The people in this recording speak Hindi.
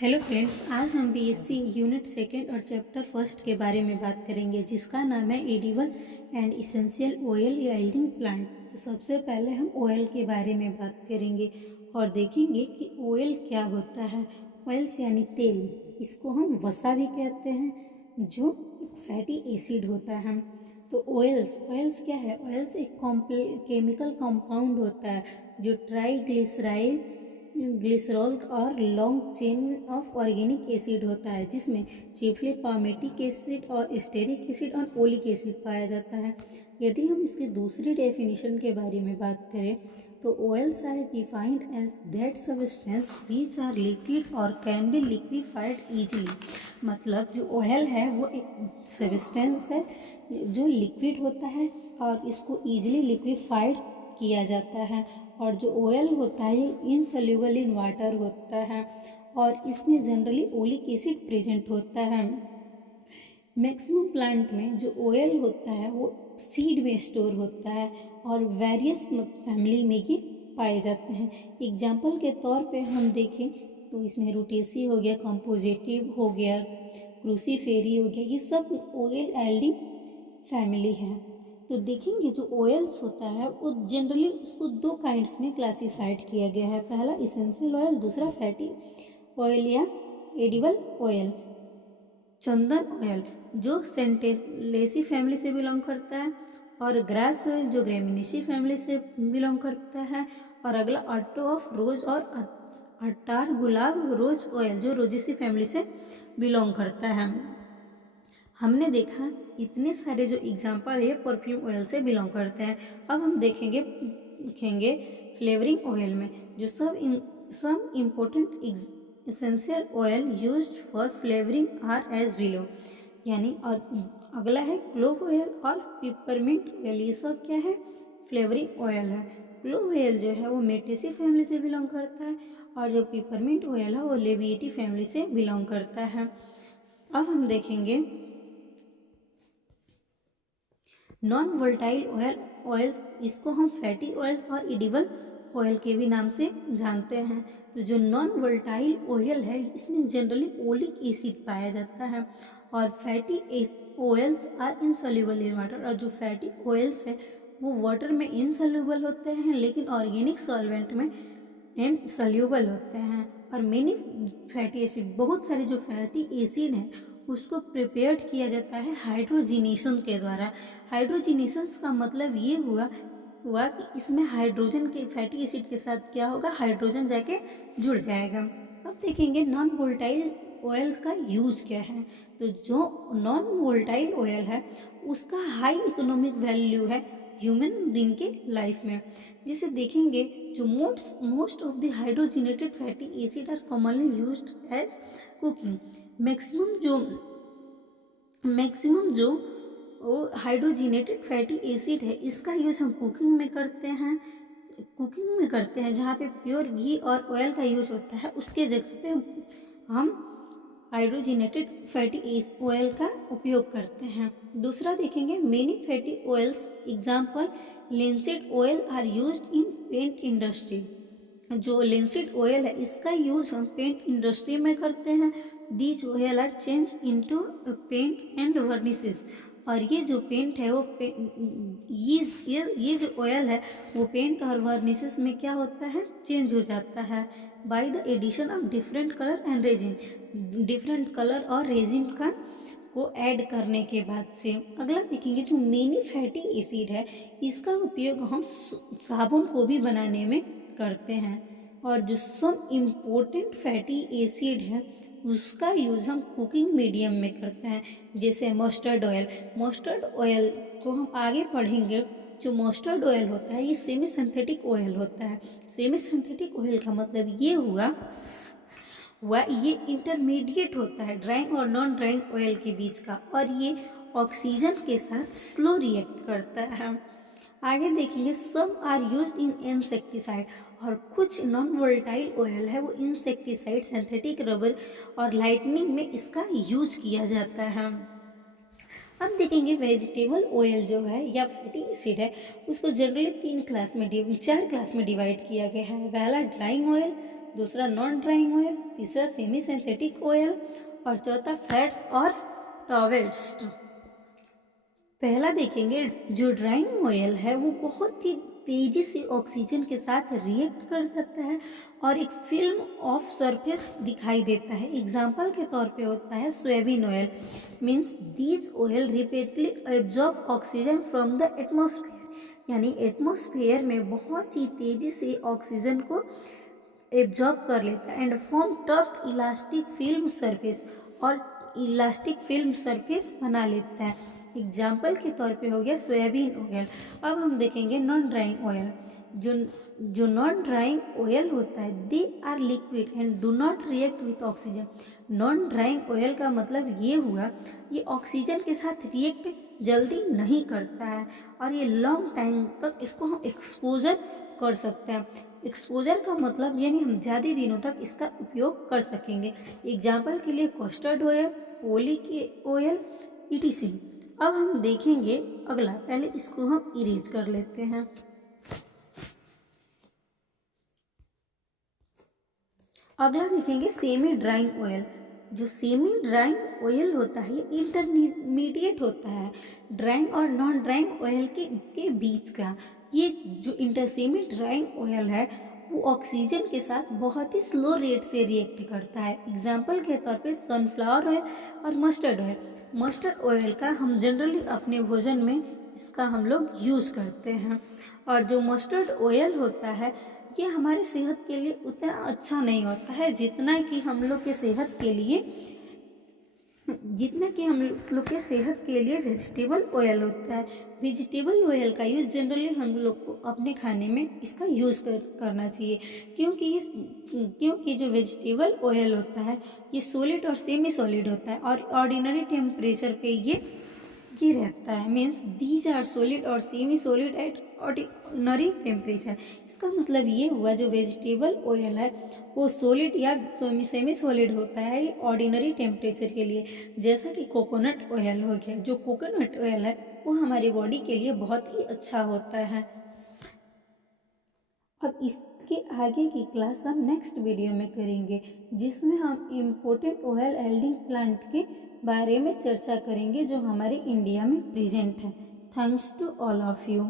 हेलो फ्रेंड्स, आज हम बीएससी यूनिट सेकेंड और चैप्टर फर्स्ट के बारे में बात करेंगे, जिसका नाम है edible and essential oil yielding plant. तो सबसे पहले हम ऑयल के बारे में बात करेंगे और देखेंगे कि ऑयल क्या होता है। ऑयल्स यानी तेल, इसको हम वसा भी कहते हैं, जो फैटी एसिड होता है। तो ऑयल्स क्या है? ऑयल्स एक केमिकल कंपाउंड होता है जो ट्राईग्लिसराइल ग्लिसरॉल और long chain of organic acid होता है, जिसमें चिफली पामेटिक एसिड और स्टेरिक एसिड और ओलिक एसिड पाया जाता है। यदि हम इसकी दूसरी डेफिनेशन के बारे में बात करें तो oils are defined as that substance which are liquid और कैन बी लिक्विफाइड ईजिली। मतलब जो ऑयल है वो एक सब्सटेंस है जो लिक्विड होता है और इसको ईजिली लिक्विफाइड किया जाता है। और जो ऑयल होता है इनसॉल्युबल इन वाटर होता है और इसमें जनरली ओलिक एसिड प्रेजेंट होता है। मैक्सिमम प्लांट में जो ऑयल होता है वो सीड में स्टोर होता है और वेरियस फैमिली में ये पाए जाते हैं। एग्जाम्पल के तौर पे हम देखें तो इसमें रूटेसी हो गया, कंपोजिटिव हो गया, क्रूसीफेरी हो गया, ये सब ऑयल एल्डिंग फैमिली है। तो देखेंगे जो ऑयल्स होता है वो जनरली उसको दो काइंड्स में क्लासिफाइड किया गया है। पहला इसेंशियल ऑयल, दूसरा फैटी ऑयल या एडिबल ऑयल। चंदन ऑयल जो सेंटेलेसी फैमिली से बिलोंग करता है, और ग्रास ऑयल जो ग्रेमिनेसी फैमिली से बिलोंग करता है, और अगला ऑटो ऑफ रोज और अटार गुलाब रोज ऑयल जो रोजेसी फैमिली से बिलोंग करता है। हमने देखा इतने सारे जो एग्जाम्पल है परफ्यूम ऑयल से बिलोंग करते हैं। अब हम देखेंगे फ्लेवरिंग ऑयल में जो some important essential oil used for flavouring are as below. यानी और अगला है क्लोव ऑयल और पिपरमिंट ऑयल। ये सब क्या है? फ्लेवरिंग ऑयल है। क्लोव ऑयल जो है वो मेटेसी फैमिली से बिलोंग करता है और जो पिपरमिंट ऑयल है वो लेविएटी फैमिली से बिलोंग करता है। अब हम देखेंगे नॉन वोल्टाइल ऑयल्स, इसको हम फैटी ऑयल्स और एडिबल ऑयल के भी नाम से जानते हैं। तो जो नॉन वोल्टाइल ऑयल है इसमें जनरली ओलिक एसिड पाया जाता है और fatty oils are insoluble in water. और जो फैटी ऑयल्स है वो वाटर में इनसॉल्युबल होते हैं लेकिन ऑर्गेनिक सॉल्वेंट में सॉल्युबल होते हैं। और मेनी फैटी एसिड, बहुत सारे जो फैटी एसिड हैं उसको प्रिपेयर्ड किया जाता है हाइड्रोजिनेशन के द्वारा। हाइड्रोजिनेशन का मतलब ये हुआ कि इसमें हाइड्रोजन के फैटी एसिड के साथ क्या होगा? हाइड्रोजन जाके जुड़ जाएगा। अब देखेंगे नॉन वोल्टाइल ऑयल का यूज क्या है। तो जो नॉन वोल्टाइल ऑयल है उसका हाई इकोनॉमिक वैल्यू है ह्यूमन बीइंग के लाइफ में। जिसे देखेंगे जो most of the hydrogenated fatty acid are commonly used as cooking. Maximum जो हाइड्रोजिनेटेड फैटी एसिड है इसका यूज हम कुकिंग में करते हैं जहाँ पे प्योर घी और ऑयल का यूज होता है, उसके जगह पे हम हाइड्रोजिनेटेड फैटी ऑयल का उपयोग करते हैं। दूसरा देखेंगे many fatty oils, example linseed oil are used in paint industry. जो लिंसीड ऑयल है इसका यूज हम पेंट इंडस्ट्री में करते हैं। These oil are change into paint and varnishes. और ये जो पेंट है वो ये जो ऑयल है वो पेंट और वर्निसेस में क्या होता है? चेंज हो जाता है by the addition of different colour and resin. Different colour और रेजिन को ऐड करने के बाद से। अगला देखेंगे जो मेनी फैटी एसिड है इसका उपयोग हम साबुन को भी बनाने में करते हैं। और जो सम इम्पोर्टेंट फैटी एसिड है उसका यूज हम कुकिंग मीडियम में करते हैं, जैसे मस्टर्ड ऑयल को हम आगे पढ़ेंगे। जो मस्टर्ड ऑयल होता है ये सेमी सिंथेटिक ऑयल होता है। सेमी सिंथेटिक ऑयल का मतलब ये हुआ ये इंटरमीडिएट होता है ड्राइंग और नॉन ड्राइंग ऑयल के बीच का, और ये ऑक्सीजन के साथ स्लो रिएक्ट करता है। आगे देखेंगे some are used in insecticide, और कुछ नॉन वोल्टाइल ऑयल है वो इंसेक्टिसाइड, सिंथेटिक रबर और लाइटनिंग में इसका यूज किया जाता है। अब देखेंगे वेजिटेबल ऑयल जो है या फैटी एसिड है उसको जनरली 4 क्लास में डिवाइड किया गया है। पहला ड्राइंग ऑयल, दूसरा नॉन ड्राइंग ऑयल, तीसरा सेमी सिंथेटिक ऑयल और चौथा फैट्स और टॉवेट्स। पहला देखेंगे, जो ड्राइंग ऑयल है वो बहुत ही तेजी से ऑक्सीजन के साथ रिएक्ट कर जाता है और एक फिल्म ऑफ सरफेस दिखाई देता है। एग्जाम्पल के तौर पे होता है soybean oil. Means these oil repeatedly absorb oxygen from the atmosphere, यानी एटमॉस्फेयर में बहुत ही तेजी से ऑक्सीजन को एब्जॉर्ब कर लेता है and form tough elastic film surface, और इलास्टिक फिल्म सरफेस बना लेता है। एग्जाम्पल के तौर पे हो गया सोयाबीन ऑयल। अब हम देखेंगे नॉन ड्राइंग ऑयल। जो नॉन ड्राइंग ऑयल होता है, they are liquid and do not react with oxygen. Non drying oil का मतलब ये हुआ, ये ऑक्सीजन के साथ रिएक्ट जल्दी नहीं करता है और ये लॉन्ग टाइम तक इसको हम एक्सपोजर कर सकते हैं। एक्सपोजर का मतलब यानी हम ज़्यादा दिनों तक इसका उपयोग कर सकेंगे। एग्जाम्पल के लिए custard oil, oleic oil, ETC। अब हम देखेंगे अगला, पहले इसको हम इरेज कर लेते हैं। अगला देखेंगे सेमी ड्राइंग ऑयल। जो सेमी ड्राइंग ऑयल होता है ये इंटरमीडिएट होता है ड्राइंग और नॉन ड्राइंग ऑयल के बीच का। ये जो सेमी ड्राइंग ऑयल है वो ऑक्सीजन के साथ बहुत ही स्लो रेट से रिएक्ट करता है। एग्जाम्पल के तौर पे सनफ्लावर ऑयल और मस्टर्ड ऑयल। मस्टर्ड ऑयल का हम जनरली अपने भोजन में इसका हम लोग यूज़ करते हैं, और जो मस्टर्ड ऑयल होता है ये हमारी सेहत के लिए उतना अच्छा नहीं होता है जितना कि हम लोग के सेहत के लिए वेजिटेबल ऑयल होता है। वेजिटेबल ऑयल का यूज़ जनरली हम लोग को अपने खाने में इसका यूज़ करना चाहिए, क्योंकि जो वेजिटेबल ऑयल होता है ये सॉलिड और सेमी सॉलिड होता है और ऑर्डिनरी टेम्परेचर पे ये रहता है। मीन्स दीज आर सॉलिड और semi solid at ordinary temperature. इसका मतलब ये हुआ, जो वेजिटेबल ऑयल है वो सॉलिड या सेमी सॉलिड होता है ऑर्डिनरी टेम्परेचर के लिए, जैसा कि कोकोनट ऑयल हो गया। जो कोकोनट ऑयल है वो हमारी बॉडी के लिए बहुत ही अच्छा होता है। अब इसके आगे की क्लास हम नेक्स्ट वीडियो में करेंगे, जिसमें हम इम्पोर्टेंट ऑयल एल्डिंग प्लांट के बारे में चर्चा करेंगे जो हमारे इंडिया में प्रेजेंट है। Thanks to all of you.